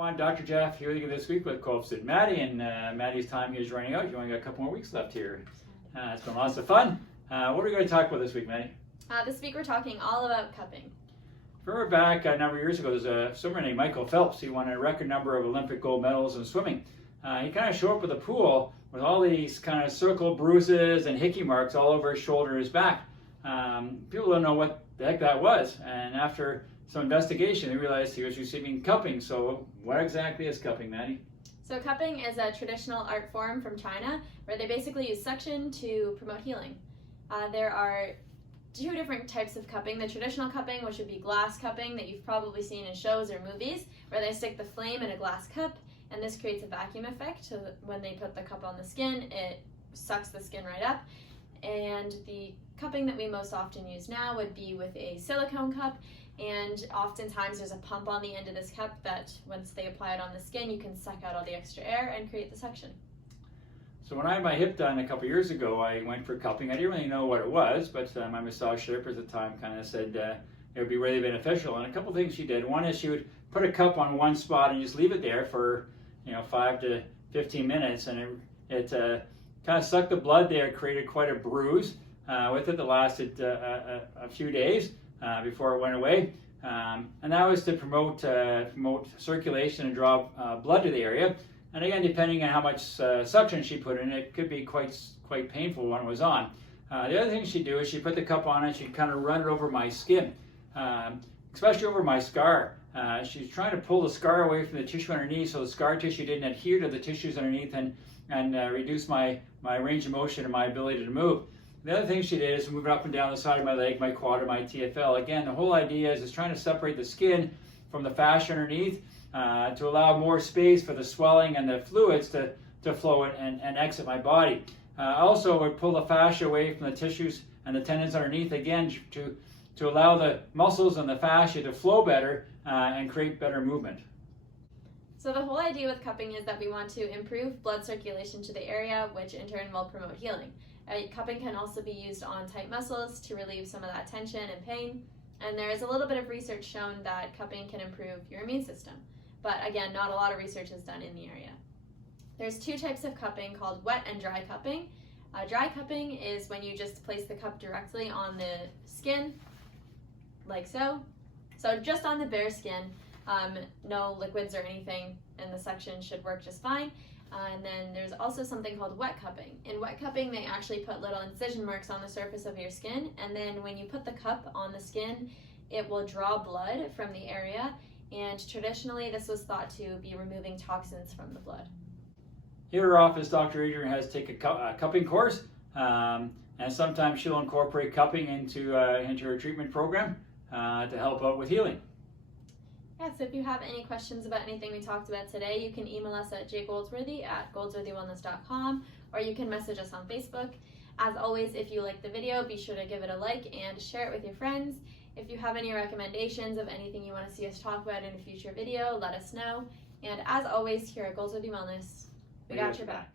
everyone, Dr. Jeff here with you this week with co-host Maddy, and Maddy's time here is running out. You only got a couple more weeks left here. It's been lots of fun. What are we going to talk about this week, Maddy? This week we're talking all about cupping. Remember back a number of years ago, there's a swimmer named Michael Phelps. He won a record number of Olympic gold medals in swimming. He kind of showed up at the pool with all these kind of circle bruises and hickey marks all over his shoulder and his back. People don't know what the heck that was, and after some investigation, they realized he was receiving cupping. So what exactly is cupping, Maddy? So cupping is a traditional art form from China where they basically use suction to promote healing. There are two different types of cupping. The traditional cupping, which would be glass cupping that you've probably seen in shows or movies, where they stick the flame in a glass cup, and this creates a vacuum effect. So when they put the cup on the skin, it sucks the skin right up. And the cupping that we most often use now would be with a silicone cup, and oftentimes there's a pump on the end of this cup that once they apply it on the skin, you can suck out all the extra air and create the suction. So when I had my hip done a couple years ago, I went for cupping. I didn't really know what it was, but my massage therapist at the time kind of said it would be really beneficial. And a couple things she did. One is she would put a cup on one spot and just leave it there for 5 to 15 minutes, and it kind of sucked the blood there, created quite a bruise with it that lasted a few days before it went away. And that was to promote circulation and draw blood to the area. And again, depending on how much suction she put in, it could be quite painful when it was on. The other thing she'd do is she'd put the cup on and she'd kind of run it over my skin, especially over my scar. She's trying to pull the scar away from the tissue underneath so the scar tissue didn't adhere to the tissues underneath and reduce my range of motion and my ability to move. The other thing she did is move it up and down the side of my leg, my quad, or my TFL. Again, the whole idea is trying to separate the skin from the fascia underneath to allow more space for the swelling and the fluids to flow and exit my body. Also, would pull the fascia away from the tissues and the tendons underneath, again, to allow the muscles and the fascia to flow better and create better movement. So the whole idea with cupping is that we want to improve blood circulation to the area, which in turn will promote healing. Cupping can also be used on tight muscles to relieve some of that tension and pain. And there is a little bit of research shown that cupping can improve your immune system. But again, not a lot of research is done in the area. There's two types of cupping called wet and dry cupping. Dry cupping is when you just place the cup directly on the skin, like so. So just on the bare skin, no liquids or anything, and the suction should work just fine. And then there's also something called wet cupping. In wet cupping, they actually put little incision marks on the surface of your skin, and then when you put the cup on the skin, it will draw blood from the area, and traditionally this was thought to be removing toxins from the blood. Here at our office, Dr. Adrian has taken a cupping course, and sometimes she'll incorporate cupping into her treatment program to help out with healing. Yeah, so if you have any questions about anything we talked about today, you can email us at jgoldsworthy@goldsworthywellness.com, or you can message us on Facebook. As always, if you like the video, be sure to give it a like and share it with your friends. If you have any recommendations of anything you want to see us talk about in a future video, let us know. And as always, here at Goldsworthy Wellness, we got your back.